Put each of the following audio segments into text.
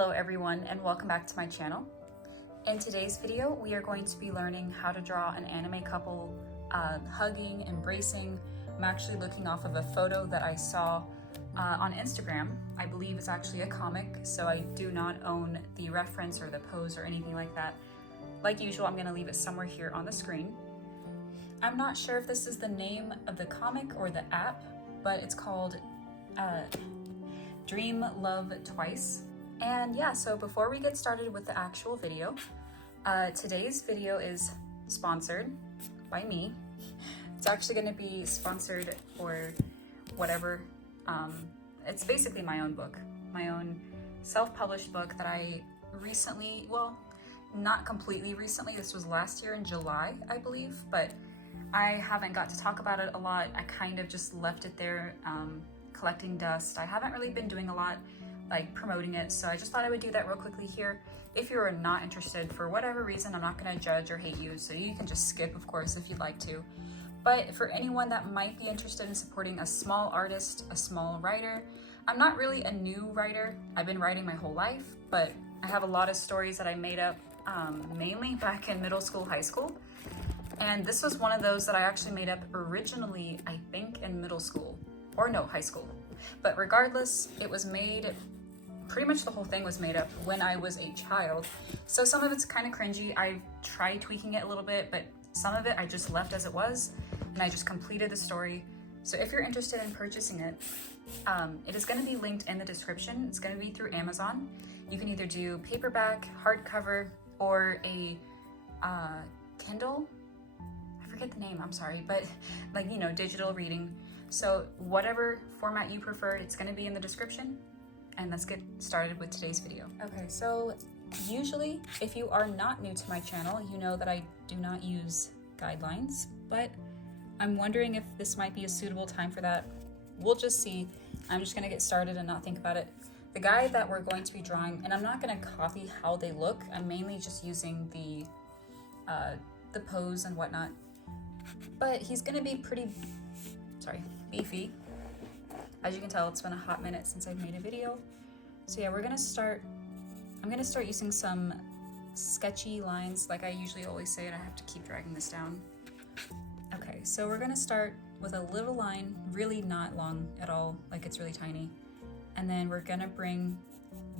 Hello everyone and welcome back to my channel. In today's video we are going to be learning how to draw an anime couple hugging, embracing. I'm actually looking off of a photo that I saw on Instagram. I believe it's actually a comic, so I do not own the reference or the pose or anything like that. Like usual, I'm going to leave it somewhere here on the screen. I'm not sure if this is the name of the comic or the app, but it's called Dream Love Twice. And yeah, so before we get started with the actual video, today's video is sponsored by me. It's actually going to be sponsored for whatever. It's basically my own book, my own self-published book that I recently, well, not completely recently, this was last year in July, I believe, but I haven't got to talk about it a lot. I kind of just left it there, collecting dust. I haven't really been doing a lot like promoting it, so I just thought I would do that real quickly here. If you're not interested for whatever reason, I'm not going to judge or hate you, so you can just skip, of course, if you'd like to. But for anyone that might be interested in supporting a small artist, a small writer, I'm not really a new writer. I've been writing my whole life, but I have a lot of stories that I made up mainly back in middle school, high school. And this was one of those that I actually made up originally, I think, in middle school, or no, high school. But regardless, it was made, pretty much the whole thing was made up when I was a child. So some of it's kind of cringy. I tried tweaking it a little bit, but some of it I just left as it was, and I just completed the story. So if you're interested in purchasing it, it is going to be linked in the description. It's going to be through Amazon. You can either do paperback, hardcover, or a Kindle. I forget the name, I'm sorry, but like, you know, digital reading. So whatever format you prefer, it's going to be in the description. And let's get started with today's video. Okay, so usually if you are not new to my channel, you know that I do not use guidelines, but I'm wondering if this might be a suitable time for that. We'll just see. I'm just going to get started and not think about it. The guy that we're going to be drawing, and I'm not going to copy how they look. I'm mainly just using the pose and whatnot. But he's going to be pretty, beefy. As you can tell, it's been a hot minute since I've made a video. So yeah, I'm gonna start using some sketchy lines like I usually always say, and I have to keep dragging this down. Okay, so we're gonna start with a little line, really not long at all, like it's really tiny. And then we're gonna bring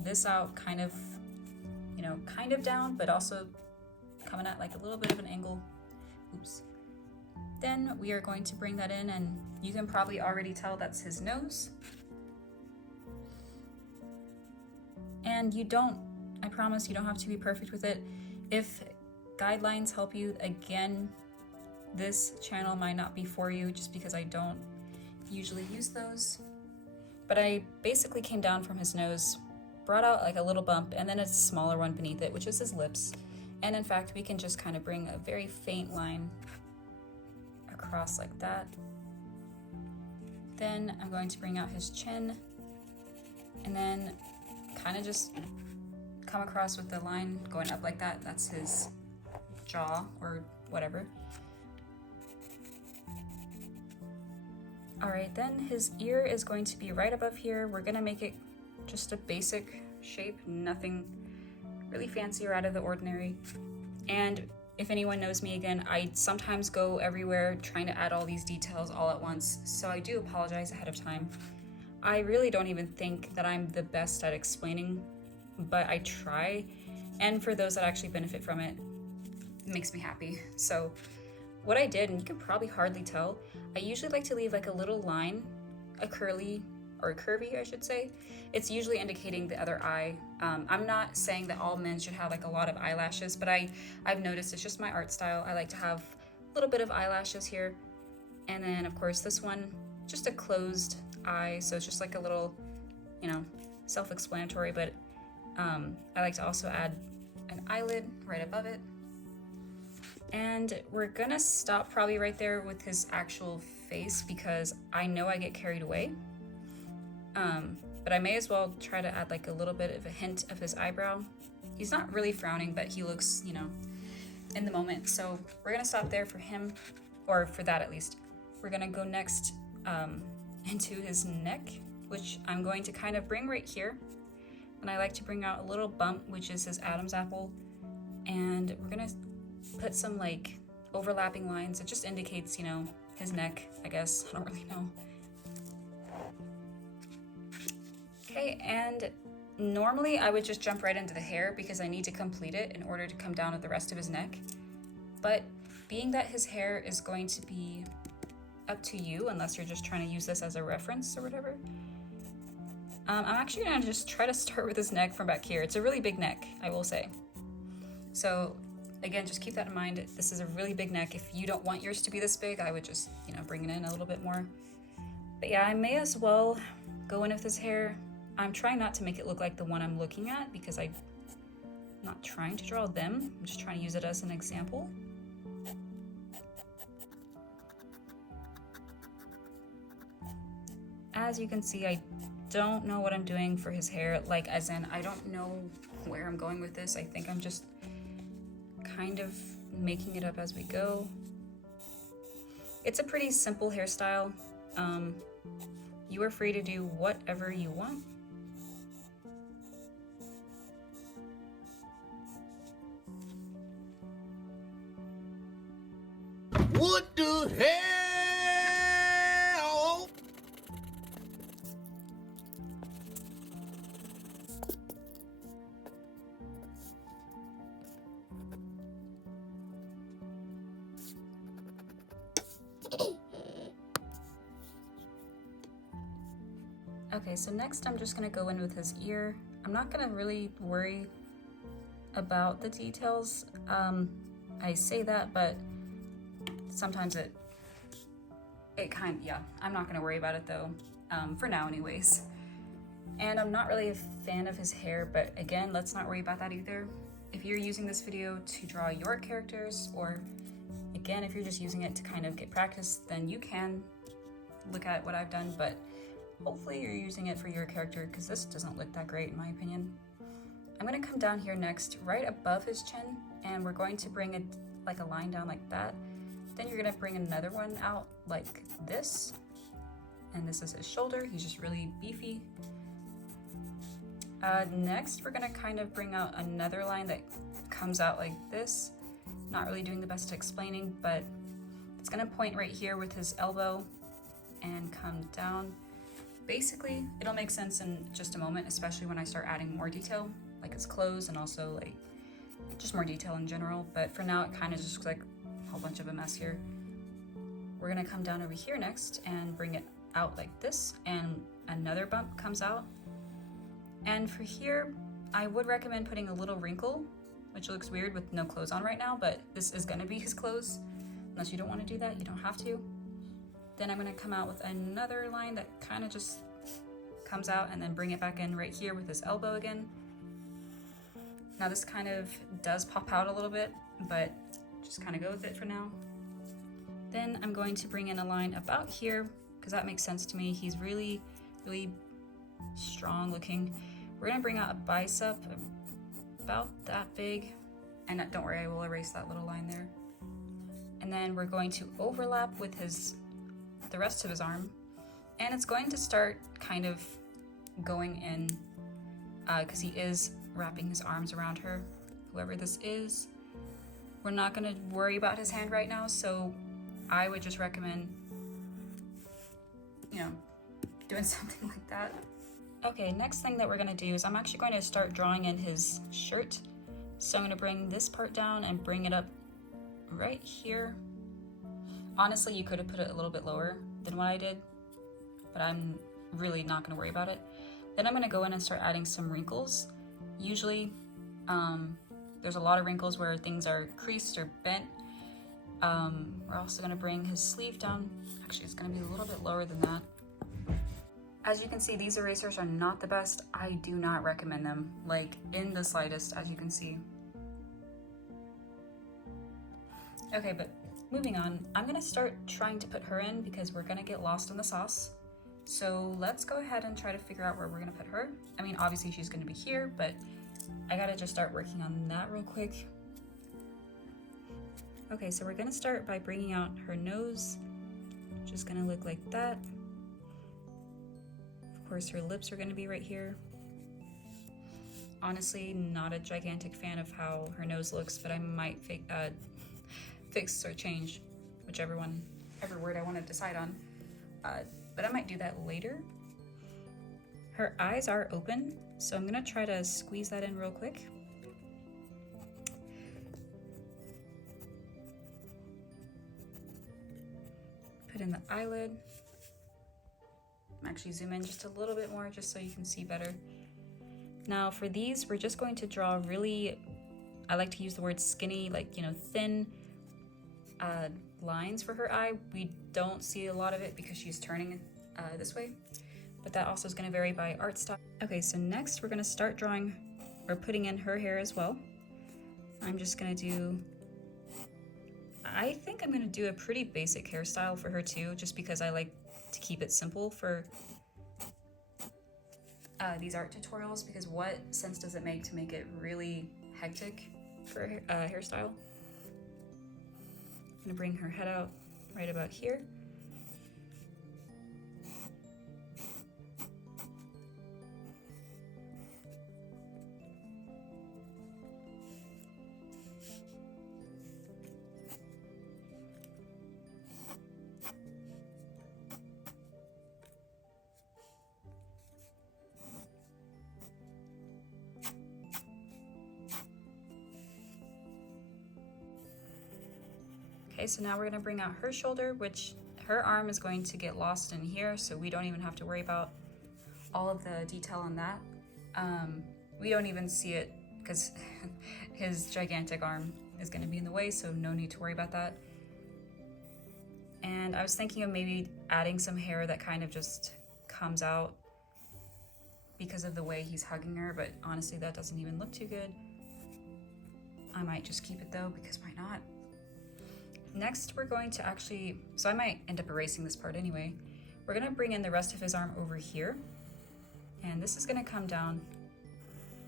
this out kind of, you know, kind of down, but also coming at like a little bit of an angle. Oops. Then we are going to bring that in, and you can probably already tell that's his nose. And I promise you don't have to be perfect with it. If guidelines help you, again, this channel might not be for you just because I don't usually use those. But I basically came down from his nose, brought out like a little bump, and then a smaller one beneath it, which is his lips. And in fact, we can just kind of bring a very faint line across like that. Then I'm going to bring out his chin and then kind of just come across with the line going up like that. That's his jaw or whatever. All right, then his ear is going to be right above here. We're gonna make it just a basic shape, nothing really fancy or out of the ordinary. And if anyone knows me, again, I sometimes go everywhere trying to add all these details all at once, so I do apologize ahead of time. I really don't even think that I'm the best at explaining, but I try, and for those that actually benefit from it, it makes me happy. So what I did, and you can probably hardly tell, I usually like to leave like a little line, a curly, or a curvy, I should say. It's usually indicating the other eye. I'm not saying that all men should have like a lot of eyelashes, but I've noticed it's just my art style. I like to have a little bit of eyelashes here. And then of course this one, just a closed eye. So it's just like a little, you know, self-explanatory, but I like to also add an eyelid right above it. And we're gonna stop probably right there with his actual face because I know I get carried away. But I may as well try to add like a little bit of a hint of his eyebrow. He's not really frowning, but he looks, you know, in the moment. So we're gonna stop there for him, or for that at least. We're gonna go next into his neck, which I'm going to kind of bring right here. And I like to bring out a little bump, which is his Adam's apple. And we're gonna put some like overlapping lines. It just indicates, you know, his neck, I guess. I don't really know. Okay, and normally I would just jump right into the hair because I need to complete it in order to come down with the rest of his neck. But being that his hair is going to be up to you, unless you're just trying to use this as a reference or whatever, I'm actually gonna just try to start with his neck from back here. It's a really big neck, I will say. So again, just keep that in mind. This is a really big neck. If you don't want yours to be this big, I would just, you know, bring it in a little bit more. But yeah, I may as well go in with his hair. I'm trying not to make it look like the one I'm looking at because I'm not trying to draw them. I'm just trying to use it as an example. As you can see, I don't know what I'm doing for his hair, like as in I don't know where I'm going with this. I think I'm just kind of making it up as we go. It's a pretty simple hairstyle. You are free to do whatever you want. What the hell? Okay, so next I'm just gonna go in with his ear. I'm not gonna really worry about the details. I say that, but sometimes it yeah, I'm not gonna worry about it though, for now anyways. And I'm not really a fan of his hair, but again, let's not worry about that either. If you're using this video to draw your characters, or again, if you're just using it to kind of get practice, then you can look at what I've done, but hopefully you're using it for your character because this doesn't look that great in my opinion. I'm gonna come down here next, right above his chin, and we're going to bring it like a line down like that. Then you're gonna bring another one out like this, and this is his shoulder. He's just really beefy. Next, we're gonna kind of bring out another line that comes out like this. Not really doing the best at explaining, but it's gonna point right here with his elbow and come down. Basically, it'll make sense in just a moment, especially when I start adding more detail, like his clothes and also like just more detail in general. But for now, it kind of just looks like a whole bunch of a mess here. We're gonna come down over here next and bring it out like this, and another bump comes out. And for here, I would recommend putting a little wrinkle, which looks weird with no clothes on right now, but this is gonna be his clothes. Unless you don't wanna do that, you don't have to. Then I'm gonna come out with another line that kind of just comes out and then bring it back in right here with his elbow again. Now this kind of does pop out a little bit, but just kind of go with it for now. Then I'm going to bring in a line about here because that makes sense to me. He's really, really strong looking. We're gonna bring out a bicep about that big, and don't worry, I will erase that little line there. And then we're going to overlap with the rest of his arm, and it's going to start kind of going in because he is wrapping his arms around her, whoever this is. We're not going to worry about his hand right now, so I would just recommend, you know, doing something like that. Okay, next thing that we're going to do is I'm actually going to start drawing in his shirt. So I'm going to bring this part down and bring it up right here. Honestly, you could have put it a little bit lower than what I did, but I'm really not going to worry about it. Then I'm going to go in and start adding some wrinkles. Usually, there's a lot of wrinkles where things are creased or bent. We're also going to bring his sleeve down. Actually, it's going to be a little bit lower than that. As you can see, these erasers are not the best. I do not recommend them, like in the slightest, as you can see. Okay, but moving on, I'm gonna start trying to put her in because we're gonna get lost in the sauce. So let's go ahead and try to figure out where we're gonna put her. I mean, obviously she's gonna be here, but I gotta just start working on that real quick. Okay, so we're gonna start by bringing out her nose. Just gonna look like that. Of course, her lips are gonna be right here. honestly not a gigantic fan of how her nose looks, but I might fix or change whichever word I want to decide on. But I might do that later. Her eyes are open, so I'm gonna try to squeeze that in real quick. Put in the eyelid. Actually zoom in just a little bit more just so you can see better. Now for these, we're just going to draw really, I like to use the word skinny, like, you know, thin lines for her eye. We don't see a lot of it because she's turning this way, but that also is going to vary by art style. Okay, so next we're going to start drawing or putting in her hair as well. I'm just going to do, I think I'm going to do a pretty basic hairstyle for her too, just because I like to keep it simple for these art tutorials, because what sense does it make to make it really hectic for a hairstyle? I'm gonna bring her head out right about here. Okay, so now we're gonna bring out her shoulder, which her arm is going to get lost in here, so we don't even have to worry about all of the detail on that. We don't even see it because his gigantic arm is gonna be in the way, so no need to worry about that. And I was thinking of maybe adding some hair that kind of just comes out because of the way he's hugging her, but honestly that doesn't even look too good. I might just keep it though, because why not? Next, we're going to actually, so I might end up erasing this part anyway. We're gonna bring in the rest of his arm over here, and this is gonna come down,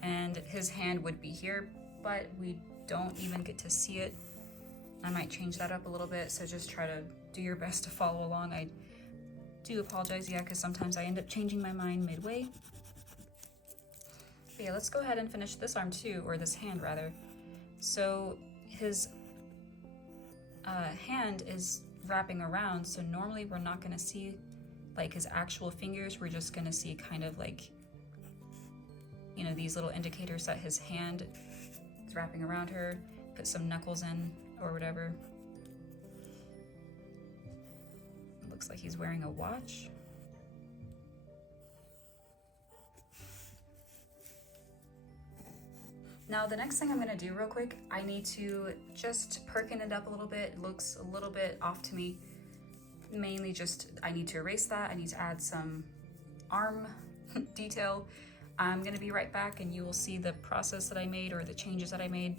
and his hand would be here, but we don't even get to see it. I might change that up a little bit, so just try to do your best to follow along. I do apologize, yeah, because sometimes I end up changing my mind midway. But yeah, let's go ahead and finish this arm too, or this hand rather. So his hand is wrapping around, so normally we're not gonna see like his actual fingers. We're just gonna see kind of like, you know, these little indicators that his hand is wrapping around her. Put some knuckles in or whatever. It looks like he's wearing a watch. Now the next thing I'm gonna do real quick, I need to just perkin it up a little bit. It looks a little bit off to me. Mainly just, I need to erase that. I need to add some arm detail. I'm gonna be right back and you will see the process that I made or the changes that I made.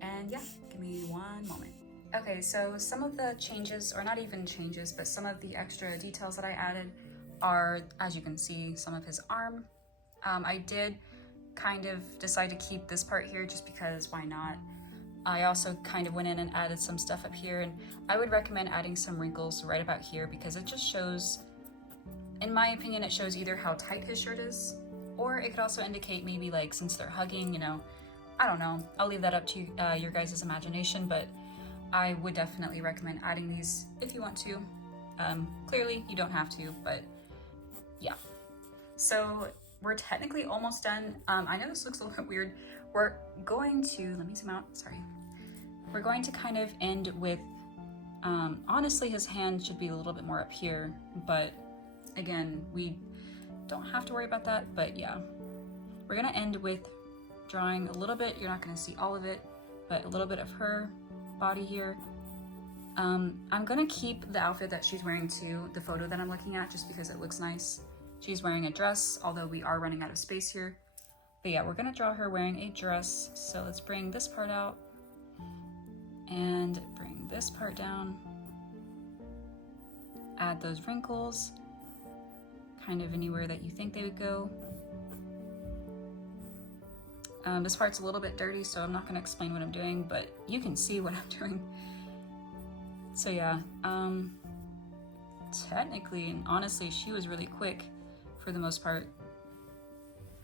And yeah, give me one moment. Okay, so some of the changes, or not even changes, but some of the extra details that I added are, as you can see, some of his arm. I did kind of decide to keep this part here just because why not? I also kind of went in and added some stuff up here, and I would recommend adding some wrinkles right about here because it just shows, in my opinion, it shows either how tight his shirt is, or it could also indicate maybe like since they're hugging, you know, I don't know. I'll leave that up to your guys' imagination, but I would definitely recommend adding these if you want to. Clearly you don't have to, but yeah. So we're technically almost done. I know this looks a little bit weird. We're going to, let me zoom out, sorry. We're going to kind of end with, honestly his hand should be a little bit more up here, but again, we don't have to worry about that, but yeah. We're gonna end with drawing a little bit, you're not gonna see all of it, but a little bit of her body here. I'm gonna keep the outfit that she's wearing too, the photo that I'm looking at, just because it looks nice. She's wearing a dress, although we are running out of space here. But yeah, we're gonna draw her wearing a dress. So let's bring this part out and bring this part down. Add those wrinkles, kind of anywhere that you think they would go. This part's a little bit dirty, so I'm not gonna explain what I'm doing, but you can see what I'm doing. So yeah, technically and honestly, she was really quick for the most part.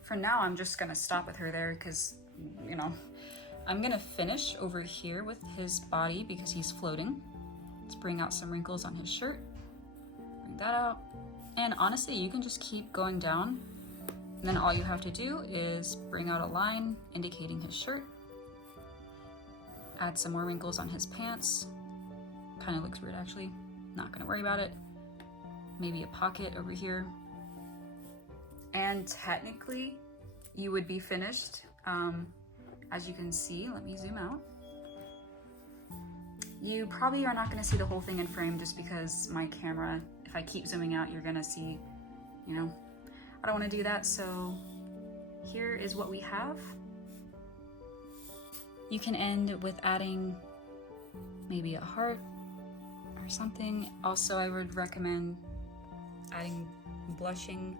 for now, I'm just gonna stop with her there because, you know, I'm gonna finish over here with his body because he's floating. Let's bring out some wrinkles on his shirt. Bring that out. And honestly, you can just keep going down. And then all you have to do is bring out a line indicating his shirt. Add some more wrinkles on his pants. Kind of looks weird actually. Not gonna worry about it. Maybe a pocket over here. And technically, you would be finished. As you can see, let me zoom out. You probably are not gonna see the whole thing in frame just because my camera, if I keep zooming out, you're gonna see, you know, I don't wanna do that. So here is what we have. You can end with adding maybe a heart or something. Also, I would recommend adding blushing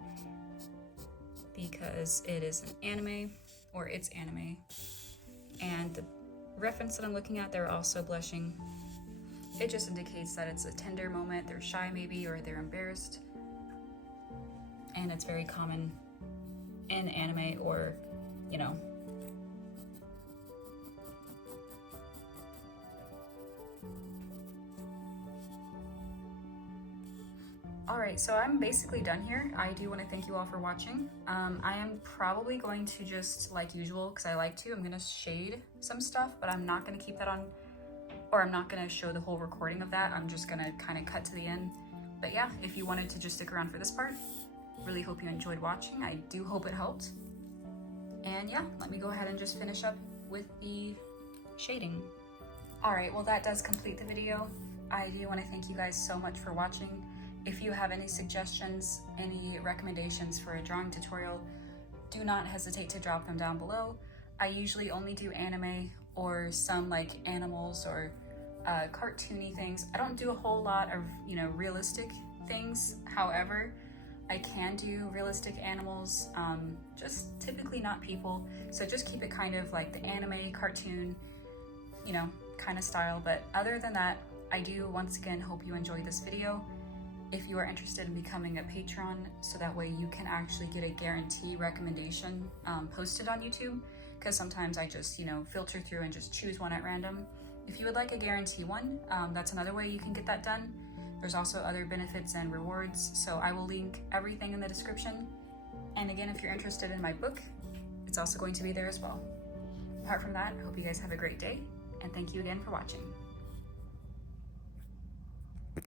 because it is an anime, or it's anime. And the reference that I'm looking at, they're also blushing. It just indicates that it's a tender moment, they're shy maybe, or they're embarrassed. And it's very common in anime or, you know, Alright, so I'm basically done here. I do want to thank you all for watching. I am probably going to just, like usual, because I like to, I'm going to shade some stuff, but I'm not going to keep that on, or I'm not going to show the whole recording of that. I'm just going to kind of cut to the end. But yeah, if you wanted to just stick around for this part, really hope you enjoyed watching. I do hope it helped. And yeah, let me go ahead and just finish up with the shading. Alright, well that does complete the video. I do want to thank you guys so much for watching. If you have any suggestions, any recommendations for a drawing tutorial, do not hesitate to drop them down below. I usually only do anime or some like animals or cartoony things. I don't do a whole lot of, you know, realistic things. However, I can do realistic animals, just typically not people. So just keep it kind of like the anime, cartoon, you know, kind of style. But other than that, I do once again hope you enjoyed this video. If you are interested in becoming a patron, so that way you can actually get a guarantee recommendation posted on YouTube, because sometimes I just, you know, filter through and just choose one at random. If you would like a guarantee one, that's another way you can get that done. There's also other benefits and rewards, so I will link everything in the description. And again, if you're interested in my book, it's also going to be there as well. Apart from that, I hope you guys have a great day, and thank you again for watching.